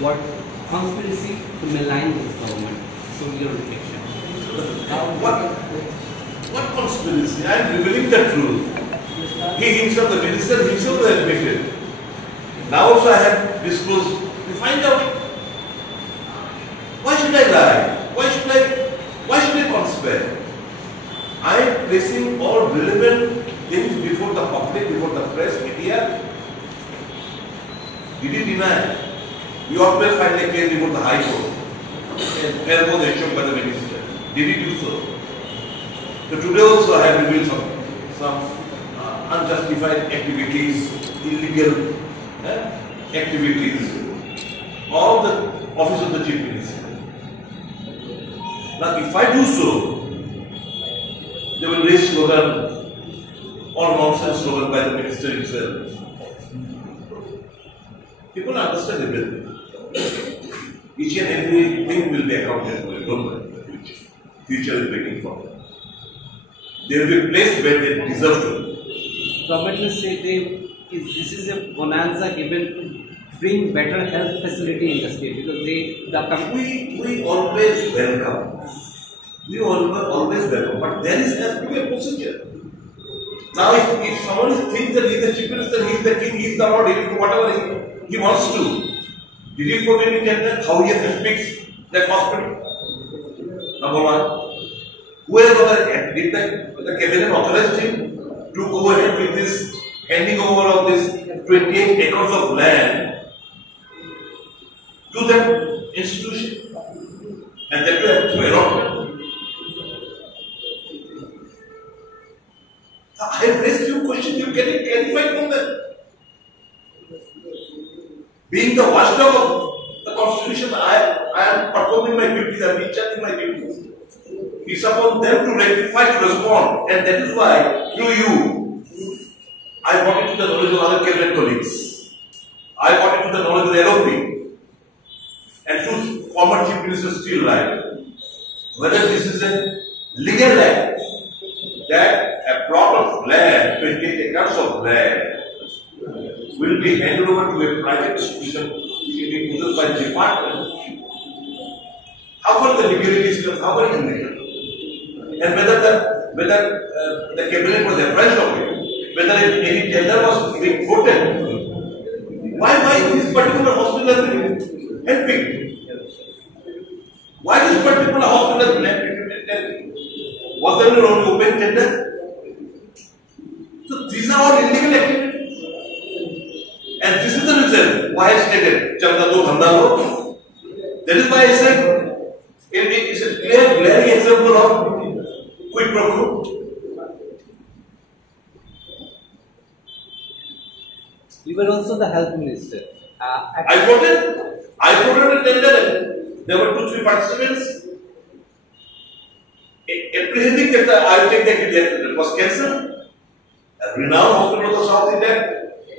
what conspiracy to malign this government. So your reflection. What conspiracy? I am revealing the truth. He himself, the minister himself admitted. Now also I have disclosed to find out why should I lie? Why should I conspire? I am placing all relevant things before the public, before the press, media. Did he deny? We always find a case before the High Court. There was issued by the minister. Did he do so? So today also I have revealed some unjustified activities, illegal activities of the office of the Chief Minister. Now if I do so, they will raise slogan or nonsense slogan by the minister himself. People understand everything. Each and everything will be accounted for. Don't worry, the future. Future is waiting for them. They will be placed where they deserve to be. Government will say this is a bonanza given to bring better health facility in the state because we always welcome. We always welcome, but there has to be a procedure. Now, if someone thinks that he is the chief minister, he is the king, he is the lord, he will do whatever he wants to. Did he put any tender? How he has fixed that hospital? Number one. Did the cabinet authorized him to go ahead with this handing over of this 28 acres of land to that institution? And that through allotment. I have raised few questions, you get it clarified from them. Being the watchdog of the constitution, I am performing my duties, I am discharging my duties. It's upon them to rectify, to respond, and that is why, through you, I brought it to the knowledge of other cabinet colleagues. I brought it to the knowledge of the LOP, and to former chief ministers still alive. Whether this is a legal act, that a plot of land, 28 acres of land, will be handed over to a private institution which will be possessed by the department. How far the legality is concerned, how far it is legal? And whether the cabinet was apprised of it, whether any tender was being quoted, why this particular hospital has been handpicked? Why this particular hospital has been handpicked? Was there no open tender? So these are all illegal activities. And this is the reason why I stated, Chanda do, Dhanda do. That is why I said, it's a clear, glaring example of quid pro quo. You were also the health minister. I voted a tender. There were 2-3 participants. Apprehending that I will take that was cancelled. A renowned hospital of the South India,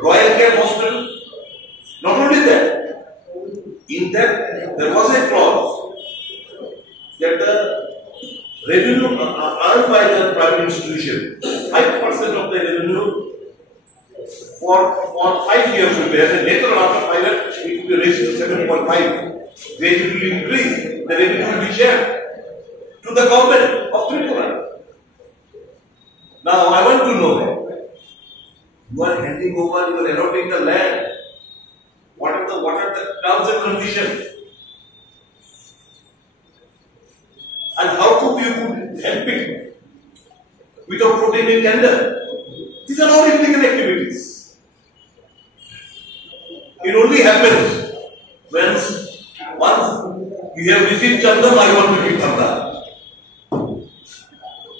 Royal Care Hospital. Not only that, in that there was a clause that the revenue earned by the private institution, 5% of the revenue for 5 years will be, and later after 5 years it will be raised to 7.5. Then it will increase, the revenue will be shared to the government of Tripura. Now I want to know, you are handing over, you are allotting the land. What are the terms and conditions? And how could you handpick without putting in tender? These are all illegal activities. It only happens when once you have received Chandam, I want to give Chanda.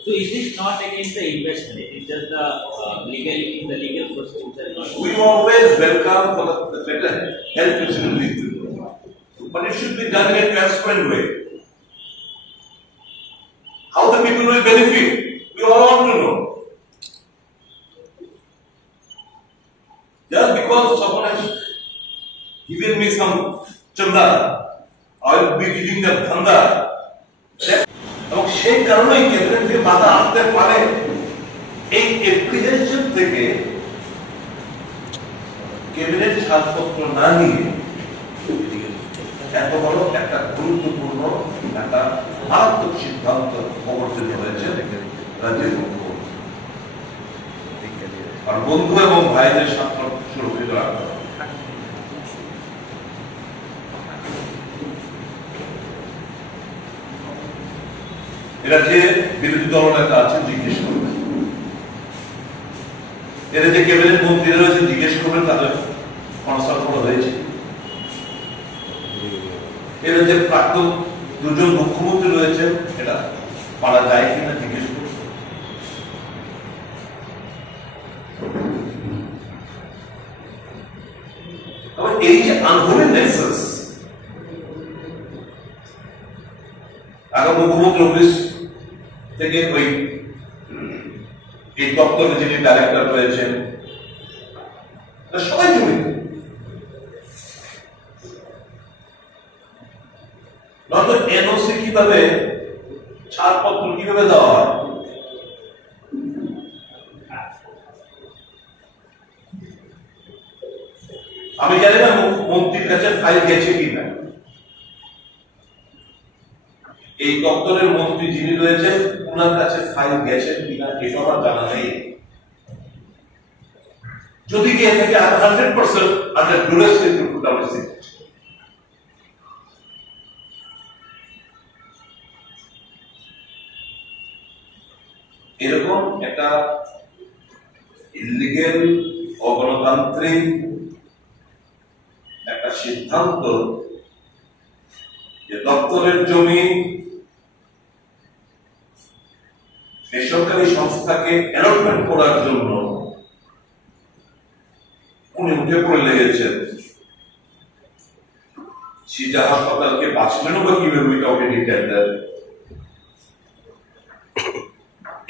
So is it not against the investment? It is just the legal procedure. We always welcome for the better health facilities, but it should be done in a transparent way. How the people will benefit, we all want to know. Just because someone has given me some chanda, I will be giving them dhanda. এবং সেই কারণেই ক্যাবিনেট থেকে বাধা আসতে পারে এই অ্যাপ্লিকেশন থেকে ক্যাবিনেট ছাড়পত্র না নিয়ে এত বড় একটা গুরুত্বপূর্ণ একটা মারাত্মক সিদ্ধান্ত অবতীর্ণ হয়েছে রাজ্যের মুখ্যমন্ত্রী। আর বন্ধু এবং ভাইদের স্বার্থ সুরক্ষিত রাখতে হবে। এরা যে বিরোধী দল নেতা আছেন জিজ্ঞেস করবেন, এরা যে ক্যাবিনেট মন্ত্রীরা রয়েছে জিজ্ঞেস করবেন তাদের কনসাল্ট করা হয়েছে। এরা যে প্রাক্তন দুজন মুখ্যমন্ত্রী রয়েছেন এটা পারা যায় কিনা জিজ্ঞেস করবেন। এই যে আনহোলি নেক্সাস আগামী মুখ্যমন্ত্রী অফিস থেকে ওই এই দপ্তরে যিনি ডাইরেক্টর রয়েছেন সবাই জড়িত। নয়তো এনওসি কিভাবে ছাড়পত্র কিভাবে দেওয়া হয়? আমি জানি না মন্ত্রীর কাছে ফাইল গেছে কিনা। এই দপ্তরের মন্ত্রী যিনি রয়েছেন ওনার কাছে ফাইল গেছেন কিনা এটা আমার জানা নেই। যদি গিয়ে থাকে 100% আন্ডার ডুরেস এরকম একটা ইলিগেল অগণতান্ত্রিক একটা সিদ্ধান্ত যে দপ্তরের জমি বেসরকারি সংস্থাকে অ্যালটমেন্ট করার জন্য উনি উঠে পড়ে লেগেছেন। সেটা হাসপাতালকে বাঁচলেন বা কিভাবে ওইটাকে ডিটেন্ডার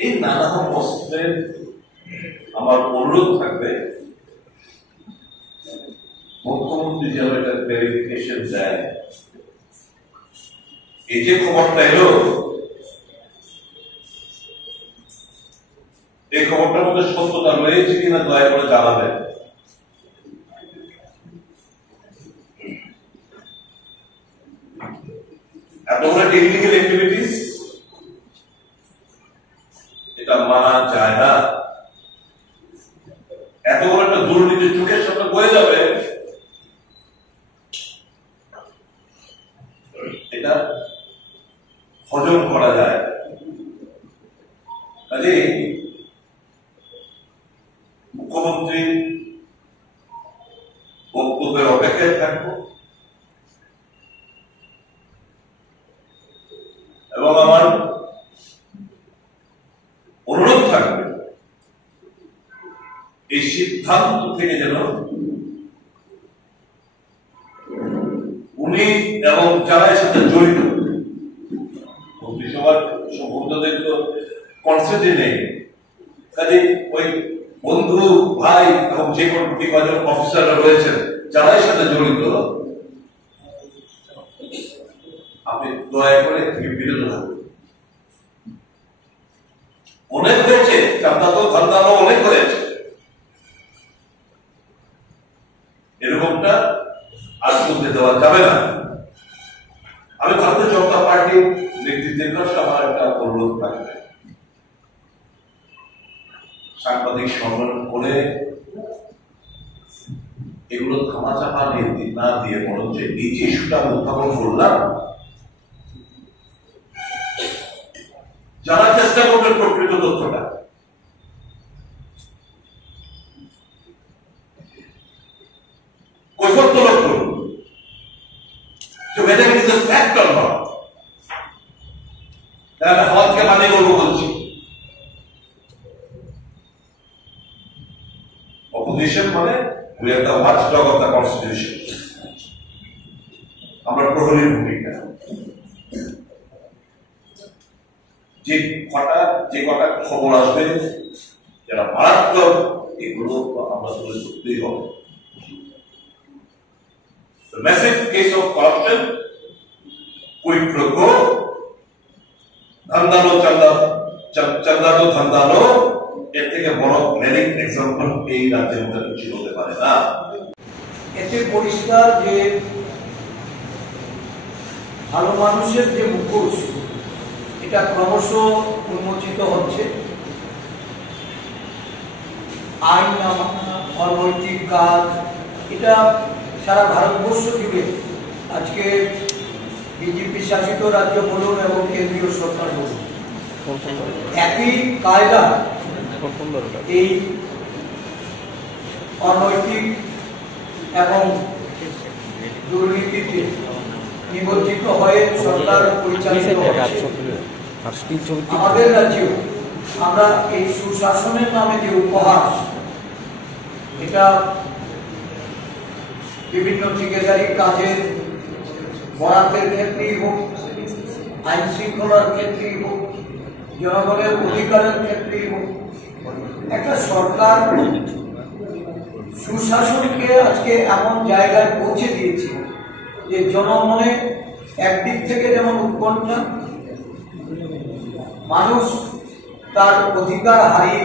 এই নানা প্রশ্নের আমার অনুরোধ থাকবে মুখ্যমন্ত্রী যেন এটা ভেরিফিকেশন দেয়। এই যে খবরটা এলো এই খবরটার মধ্যে সত্যতা রয়েছে কিনা দয়া করে জানাবেন। এত বড় টেকনিক্যাল অ্যাক্টিভিটিস এটা মানা যায় না। এত বড় একটা দুর্নীতি চোখের সামনে বয়ে যাবে এটা হজম করা যায়। কাজে মুখ্যমন্ত্রী বক্তব্যের অপেক্ষায় থাকবো এবং আমার অনুরোধ থাকবে এই সিদ্ধান্ত থেকে যেন উনি এবং যারা এর সাথে জড়িত মন্ত্রিসভার সম্বন্ধদের তো কনসেন্টই নেই। কাজে ওই বন্ধু ভাই এবং যে কজন অফিসাররা রয়েছেন যারা এর সাথে জড়িত আপনি দয়া করে থেকে বিরত থাকবেন। অনেক হয়েছে, চাঁদাতো ধান্দানো অনেক হয়েছে, এরকমটা আর করতে দেওয়া যাবে না। আমি ভারতীয় জনতা পার্টির নেতৃত্বের কাছে আমার একটা অনুরোধ থাকবে, সাংবাদিক সম্মেলন করে এগুলো থামাচাপা না দিয়ে বরঞ্চ এই যে ইস্যুটা উত্থাপন করলাম জানার চেষ্টা করবেন প্রকৃত তথ্যটা। কৈফত তলব করুন যে whether it is a fact or not। আমি হককে মানে গর্ব বলছি। অপোজিশন মানে we are the watchdog of the constitution। আমরা প্রহরীর ভূমিকা। যে কটা খবর আসবে যারা মারাত্মক এগুলো আমরা তুলে ধরতেই হবে। The massive case of corruption, quid pro quo, চান্দানো ধান্দানো, এর থেকে বড় গ্লেরিং এক্সাম্পল এই রাজ্যের মধ্যে কিছু হতে পারে না। এতে পরিষ্কার যে ভালো মানুষের যে মুখোশ এটা ক্রমশ উন্মোচিত হচ্ছে। আইন না মানা, অনৈতিক কাজ, এটা সারা ভারতবর্ষ জুড়ে আজকে বিজেপি শাসিত রাজ্য বলুন এবং কেন্দ্রীয় সরকার বলুন, একই কায়দা এই অনৈতিক এবং দুর্নীতিতে নিমজ্জিত হয়ে সরকার পরিচালিত হচ্ছে। আমাদের রাজ্যেও আমরা এই সুশাসনের নামে যে উপহাস, এটা বিভিন্ন ঠিকাদারি কাজের বরাতের ক্ষেত্রেই হোক, আইন শৃঙ্খলার ক্ষেত্রেই হোক, জনগণের অধিকারের ক্ষেত্রেই হোক, একটা সরকার সুশাসনকে আজকে এমন জায়গায় পৌঁছে দিয়েছে যে জনমনে একদিক থেকে যেমন উৎকণ্ঠা, মানুষ তার অধিকার হারিয়ে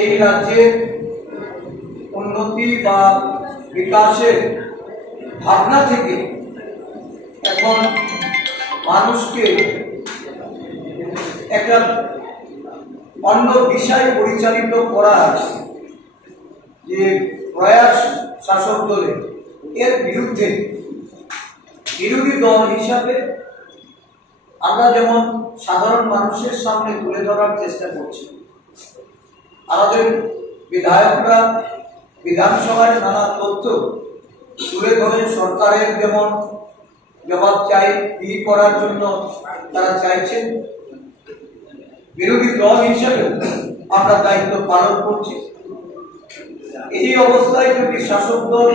এই রাজ্যের উন্নতি বা বিকাশের ভাবনা থেকে এখন মানুষকে একটা অন্য দিশায় পরিচালিত করা আছে যে প্রয়াস শাসক দলের, এর বিরুদ্ধে বিরোধী দল হিসাবে আমরা যেমন সাধারণ মানুষের সামনে তুলে ধরার চেষ্টা করছি, আমাদের বিধায়করা বিধানসভায় নানা তথ্য তুলে ধরে সরকারের যেমন জবাব করার জন্য তারা চাইছেন, বিরোধী দল হিসেবে আমরা দায়িত্ব পালন করছি। এই অবস্থায় যদি শাসক দল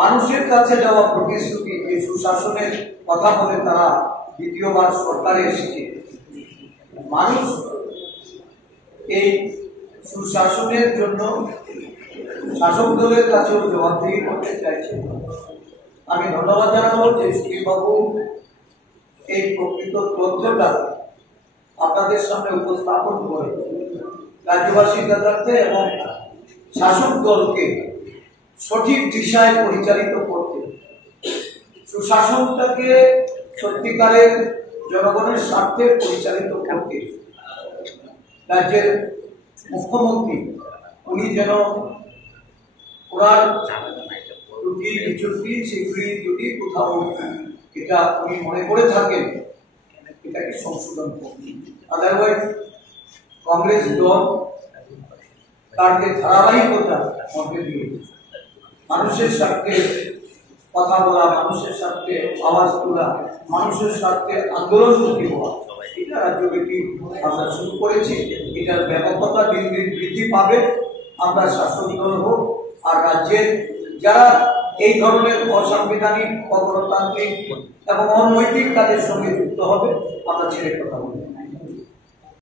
মানুষের কাছে দেওয়া প্রতিশ্রুতি যে সুশাসনের কথা বলে তারা দ্বিতীয়বার সরকারে এসেছে, মানুষ এই সুশাসনের জন্য শাসক দলের কাছেও জবাবদিহি করতে চাইছে। আমি ধন্যবাদ জানাবো যে সুদীপবাবু এই প্রকৃত তথ্যটা আপনাদের সামনে উপস্থাপন করে রাজ্যবাসীর কাছে এবং শাসক দলকে সঠিক দিশায় পরিচালিত করতে, সুশাসনটাকে সত্যিকারের জনগণের স্বার্থে পরিচালিত করতে রাজ্যের মুখ্যমন্ত্রী উনি যেন ওনার ত্রুটি বিচ্যুতি সেগুলি যদি কোথাও এটা উনি মনে করে থাকেন এটাকে সংশোধন করবেন। আদারওয়াইজ কংগ্রেস দল তার যে ধারাবাহিকতা মধ্যে দিয়ে মানুষের স্বার্থে কথা বলা, মানুষের স্বার্থে আওয়াজ তোলা, মানুষের স্বার্থে আন্দোলনমুখী হওয়া, এটা রাজ্যব্যাপী আমরা শুরু করেছি। এটার ব্যাপকতা দিন দিন বৃদ্ধি পাবে। আমরা শাসক দল হোক আর রাজ্যের যারা এই ধরনের অসাংবিধানিক, অগণতান্ত্রিক এবং অনৈতিক কাজের সঙ্গে যুক্ত হবে, আমরা ছেড়ে কথা বলবো।